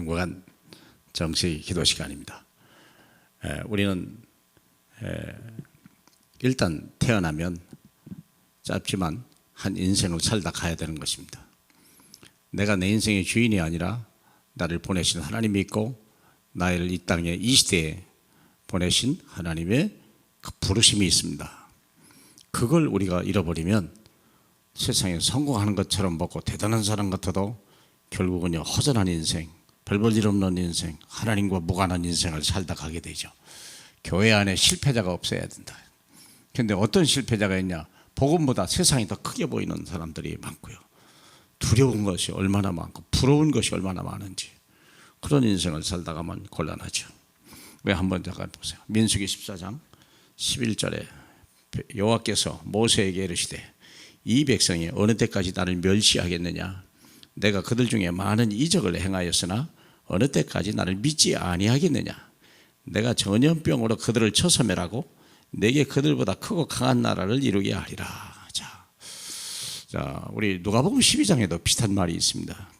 행복한 정식 기도 시간입니다. 우리는 일단 태어나면 짧지만 한 인생을 살다 가야 되는 것입니다. 내가 내 인생의 주인이 아니라 나를 보내신 하나님이 있고 나를 이 땅에 이 시대에 보내신 하나님의 그 부르심이 있습니다. 그걸 우리가 잃어버리면 세상에 성공하는 것처럼 먹고 대단한 사람 같아도 결국은요 허전한 인생, 별 볼 일 없는 인생, 하나님과 무관한 인생을 살다 가게 되죠. 교회 안에 실패자가 없어야 된다. 그런데 어떤 실패자가 있냐? 복음보다 세상이 더 크게 보이는 사람들이 많고요, 두려운 것이 얼마나 많고 부러운 것이 얼마나 많은지, 그런 인생을 살다 가면 곤란하죠. 왜 한번 잠깐 보세요. 민수기 14장 11절에 여호와께서 모세에게 이르시되 이 백성이 어느 때까지 나를 멸시하겠느냐? 내가 그들 중에 많은 이적을 행하였으나 어느 때까지 나를 믿지 아니하겠느냐? 내가 전염병으로 그들을 쳐서 멸하고 내게 그들보다 크고 강한 나라를 이루게 하리라. 자, 우리 누가복음 12장에도 비슷한 말이 있습니다.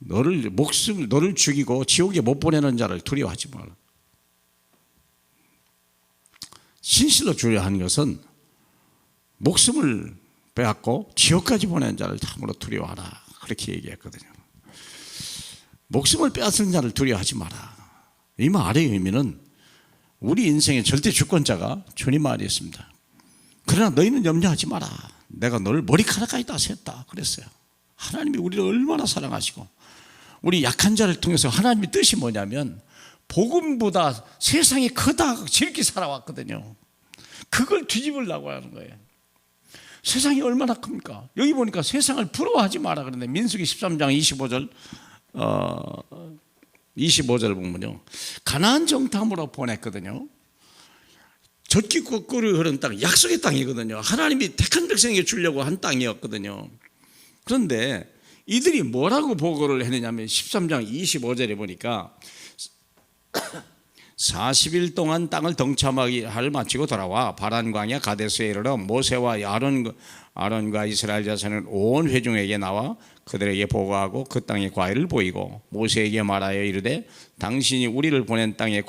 너를 죽이고 지옥에 못 보내는 자를 두려워하지 마라. 진실로 두려워하는 것은 목숨을 빼앗고 지옥까지 보내는 자를 참으로 두려워하라, 그렇게 얘기했거든요. 목숨을 빼앗은 자를 두려워하지 마라. 이 말의 의미는 우리 인생의 절대 주권자가 주님 말이 있습니다. 그러나 너희는 염려하지 마라. 내가 너를 머리카락까지 다 셌다 그랬어요. 하나님이 우리를 얼마나 사랑하시고 우리 약한 자를 통해서 하나님의 뜻이 뭐냐면 복음보다 세상이 크다 즐기 살아왔거든요. 그걸 뒤집으려고 하는 거예요. 세상이 얼마나 큽니까? 여기 보니까 세상을 부러워하지 마라 그러는데 민수기 13장 25절 보면요, 가나안 정탐으로 보냈거든요. 젖기고 꿀이 흐르는 땅, 약속의 땅이거든요. 하나님이 택한 백성에게 주려고 한 땅이었거든요. 그런데 이들이 뭐라고 보고를 했느냐면 13장 25절에 보니까 40일 동안 땅을 동참하기를 마치고 돌아와 바란 광야 가데스에 이르러 모세와 아론과 이스라엘 자손은 온 회중에게 나와 그들에게 보고하고 그 땅의 과일을 보이고 모세에게 말하여 이르되 당신이 우리를 보낸 땅에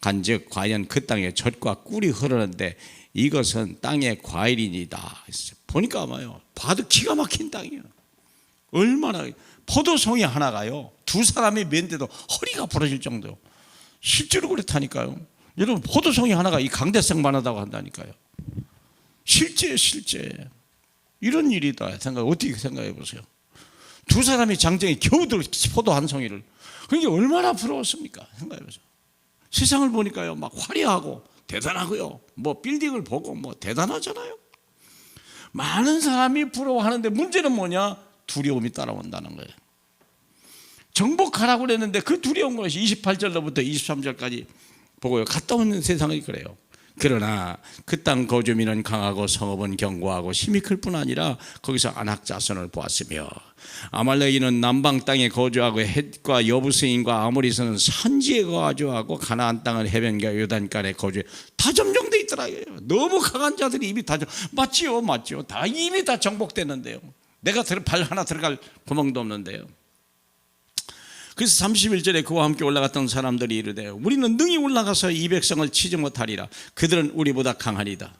간즉 과연 그 땅에 젖과 꿀이 흐르는데 이것은 땅의 과일이니다. 보니까 아마요 봐도 기가 막힌 땅이에요. 얼마나 포도송이 하나가요 두 사람이 맨데도 허리가 부러질 정도요. 실제로 그렇다니까요. 여러분 포도송이 하나가 이 강대성만 하다고 한다니까요. 실제 이런 일이다 어떻게 생각해 보세요. 두 사람이 장정에 겨우들 포도 한 송이를, 그게 얼마나 부러웠습니까? 생각해 보세요. 세상을 보니까요 막 화려하고 대단하고요, 뭐 빌딩을 보고 뭐 대단하잖아요. 많은 사람이 부러워하는데 문제는 뭐냐? 두려움이 따라온다는 거예요. 정복하라고 그랬는데 그 두려운 것이 28절로부터 23절까지 보고요, 갔다 오는 세상이 그래요. 그러나 그 땅 거주민은 강하고 성읍은 견고하고 힘이 클 뿐 아니라 거기서 안악 자손을 보았으며 아말렉인은 남방 땅에 거주하고 헷과 여부스인과 아모리스는 산지에 거주하고 가나안 땅은 해변과 요단간에 거주해. 다 점령돼 있더라고요. 너무 강한 자들이 이미 다 맞지요. 다 이미 다 정복됐는데요. 내가 발 하나 들어갈 구멍도 없는데요. 그래서 31절에 그와 함께 올라갔던 사람들이 이르되 우리는 능히 올라가서 이 백성을 치지 못하리라. 그들은 우리보다 강하리다.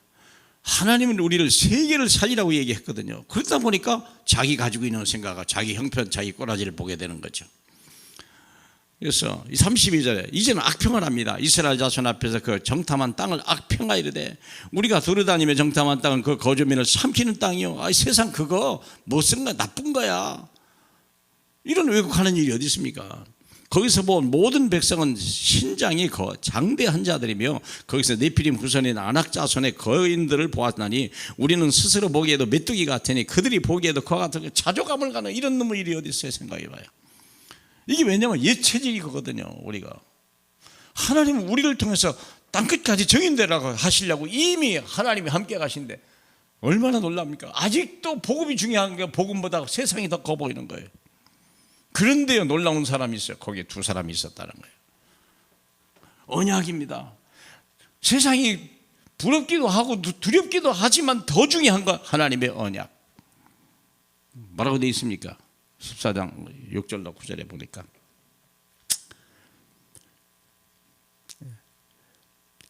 하나님은 우리를 세계를 살리라고 얘기했거든요. 그러다 보니까 자기 가지고 있는 생각과 자기 형편, 자기 꼬라지를 보게 되는 거죠. 그래서 32절에 이제는 악평을 합니다. 이스라엘 자손 앞에서 그 정탐한 땅을 악평하 이르되 우리가 두루다니며 정탐한 땅은 그 거주민을 삼키는 땅이요. 세상 그거 못 쓴 거야, 나쁜 거야. 이런 왜곡하는 일이 어디 있습니까? 거기서 본 모든 백성은 신장이 장대한 자들이며 거기서 네피림 후손인 아낙 자손의 거인들을 보았나니 우리는 스스로 보기에도 메뚜기 같으니 그들이 보기에도 그와 같은 자족감을 가는 이런 놈의 일이 어디 있어요? 생각해봐요. 이게 왜냐하면 옛 체질이거든요. 우리가 하나님은 우리를 통해서 땅끝까지 정인되라고 하시려고 이미 하나님이 함께 가신데 얼마나 놀랍니까? 아직도 복음이 중요한 게 복음보다 세상이 더 커 보이는 거예요. 그런데요 놀라운 사람이 있어요. 거기에 두 사람이 있었다는 거예요. 언약입니다. 세상이 부럽기도 하고 두렵기도 하지만 더 중요한 건 하나님의 언약. 뭐라고 되어 있습니까? 14장 6절로 9절에 보니까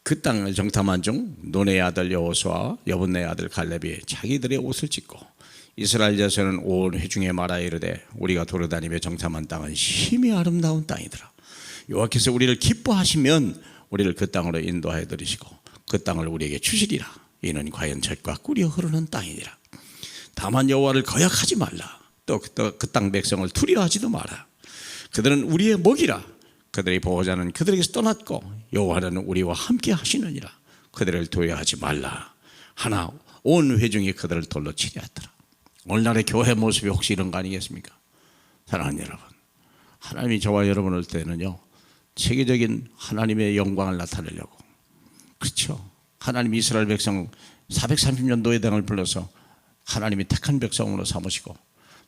그 땅을 정탐한 중 눈의 아들 여호수아와 여분네 아들 갈렙이 자기들의 옷을 찢고 이스라엘 자손은 온 회중에 말하여 이르되 우리가 돌아다니며 정탐한 땅은 심히 아름다운 땅이더라. 여호와께서 우리를 기뻐하시면 우리를 그 땅으로 인도하여 들이시고 그 땅을 우리에게 주시리라. 이는 과연 젖과 꿀이 흐르는 땅이니라. 다만 여호와를 거역하지 말라. 또 그 땅 백성을 두려워하지도 마라. 그들은 우리의 먹이라. 그들의 보호자는 그들에게서 떠났고 여호와는 우리와 함께 하시느니라. 그들을 두려워하지 말라. 하나 온 회중이 그들을 돌로 치려 하더라. 오늘날의 교회 모습이 혹시 이런 거 아니겠습니까? 사랑하는 여러분, 하나님이 저와 여러분을 올 때는요 세계적인 하나님의 영광을 나타내려고, 그렇죠? 하나님 이스라엘 백성 430년 노예당을 불러서 하나님이 택한 백성으로 삼으시고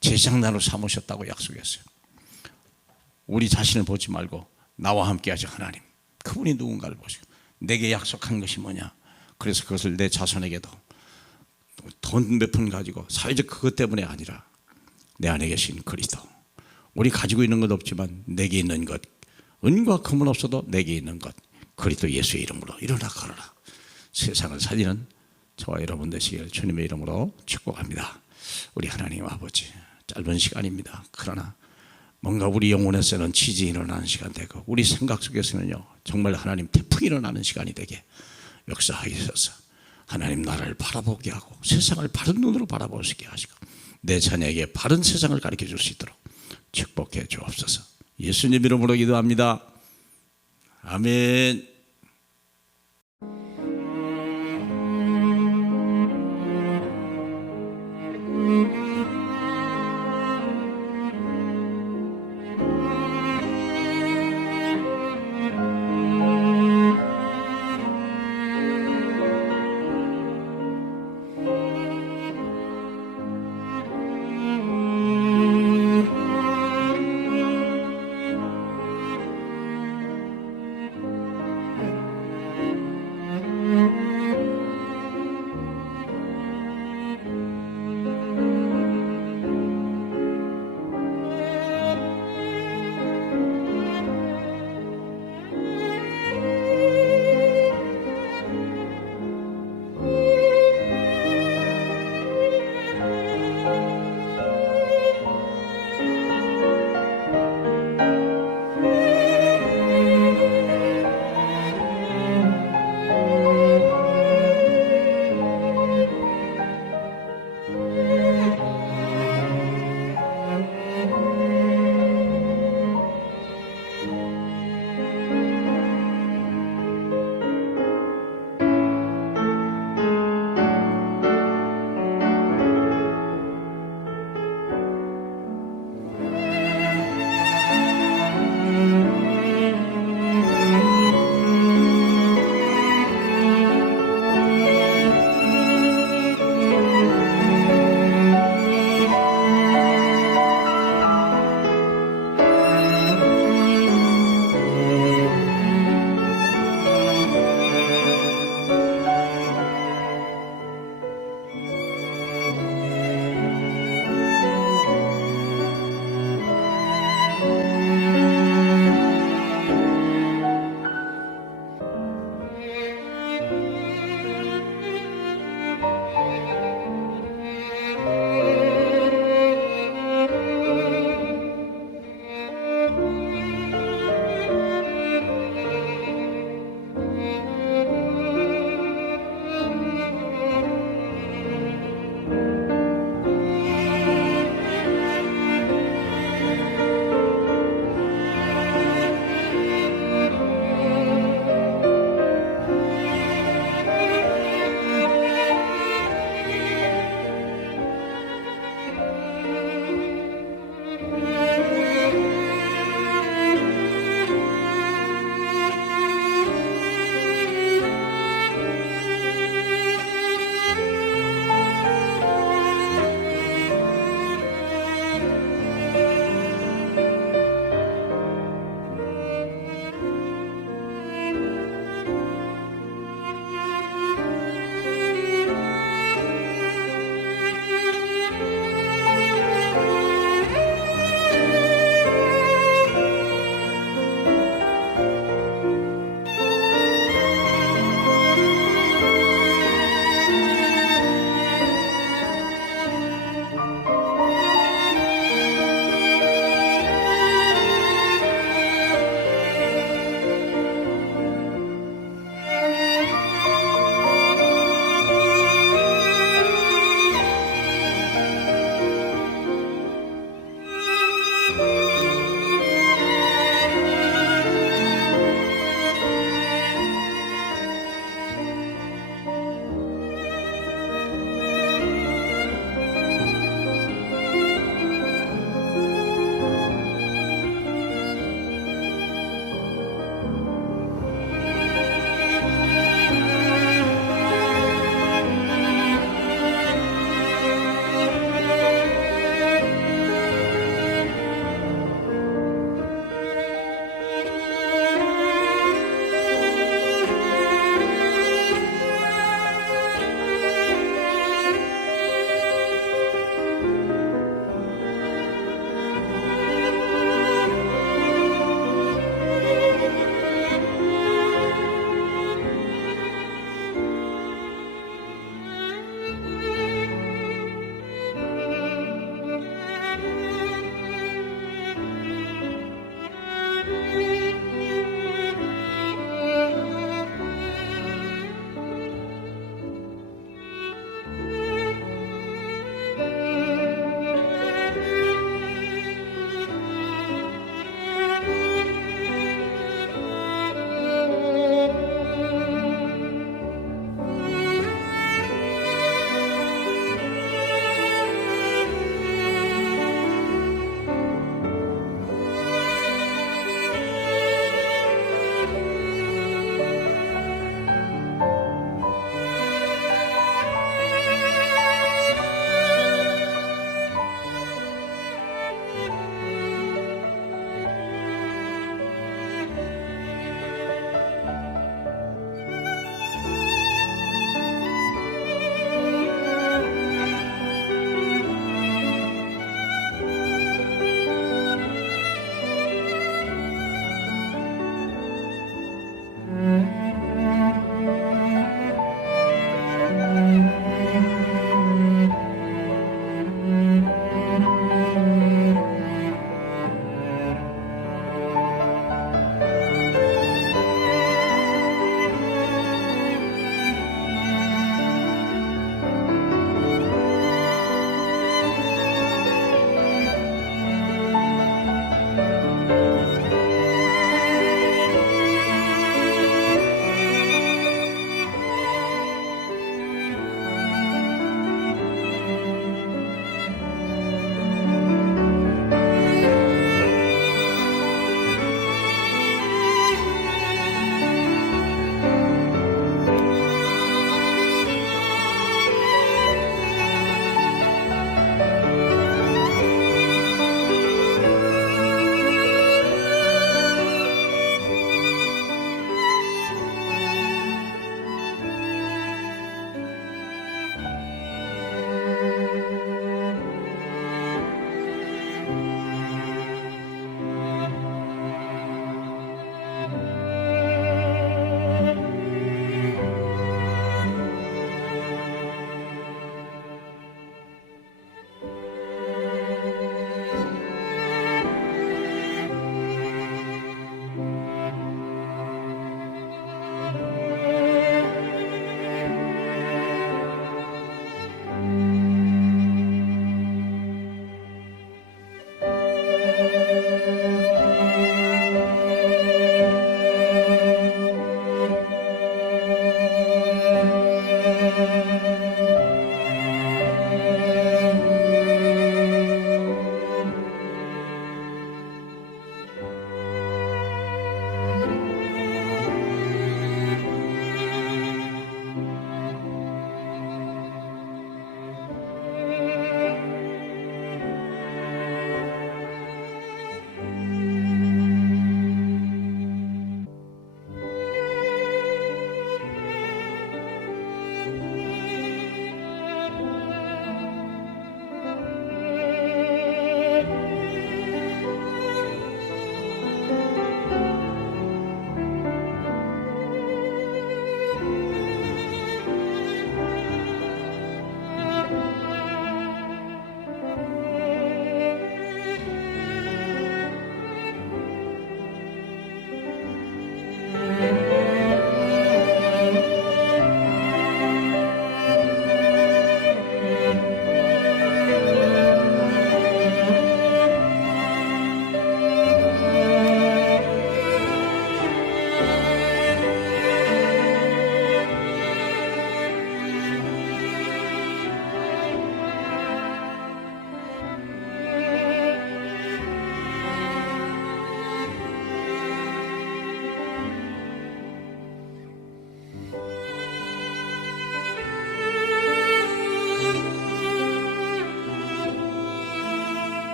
제장나로 삼으셨다고 약속했어요. 우리 자신을 보지 말고 나와 함께 하신 하나님, 그분이 누군가를 보시고 내게 약속한 것이 뭐냐, 그래서 그것을 내 자손에게도 돈 몇 푼 가지고 사회적 그것 때문에 아니라 내 안에 계신 그리스도, 우리 가지고 있는 것 없지만 내게 있는 것, 은과 금은 없어도 내게 있는 것, 그리스도 예수의 이름으로 일어나 걸어라. 세상을 살리는 저와 여러분 되시길 주님의 이름으로 축복합니다. 우리 하나님 아버지, 짧은 시간입니다. 그러나 뭔가 우리 영혼에서는 지지 일어나는 시간 되고 우리 생각 속에서는요 정말 하나님 태풍이 일어나는 시간이 되게 역사하셔서 하나님 나라를 바라보게 하고 세상을 바른 눈으로 바라볼 수 있게 하시고 내 자녀에게 바른 세상을 가르쳐 줄 수 있도록 축복해 주옵소서. 예수님 이름으로 기도합니다. 아멘.